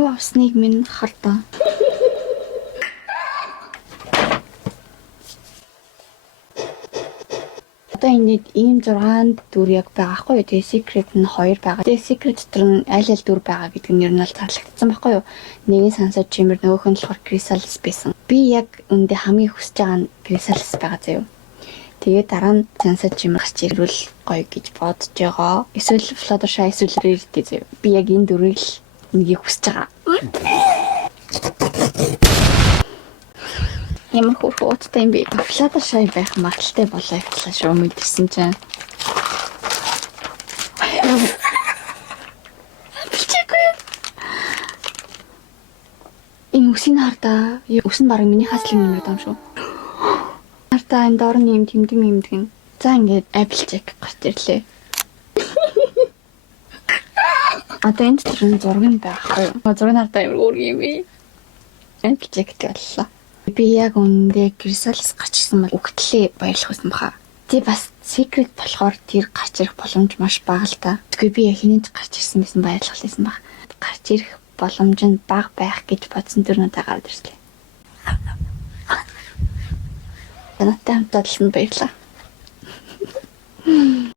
Юу авсныг минь хардаа. Одоо энэ ийм 6 дүр яг байгаа хгүй юу. Тэгээ secret нь 2 байгаа. Тэгээ secret дотор нь аль дүр байгаа гэдэг нь ер нь бол таалагдсан байхгүй юу. Нэг нь Sunset Shimmer, нөгөөх нь болохоор Chrysalis байсан. Би яг үндэ хамгийн хүсэж байгаа нь Chrysalis байгаа заяа. Тэгээ дараа нь Sunset Shimmer гарч ирвэл гоё гэж бодож байгаа. Эсвэл Fluttershy эсвэл Rarity заяа. Би яг энэ дөрвийг л нэгийг хүсэж байгаа. Ямар хөөрхөттэй юм бэ? Fluttershy байх магадaltaй болоо ихлаа шүү мэдэрсэн чинь. Энэ үсийн хардаа. Үс нь бараг миний хаслын юм юм шүү. Хардаа энэ доор нь юм тэмдэг нь. За ингээд Applejack гарч ирлээ. Одоо энэ төрлийн зураг нь байхгүй юу? Зураг нь хардаа ямар өөр юм бэ? Applejack боллоо. Би яг үндэ Chrysalis гарч ирсэн бол үгтлээ баярлах байсан баха. Тэг бас secret болохоор тэр гарч ирэх боломж маш бага л та. Тэгвэл би яг хинэж гарч ирсэн гэсэн баярлах байсан баг. Гарч ирэх боломж нь бага байх гэж бодсон тэр надад гараад ирсэн. Тантай хамтдаа баярлалаа.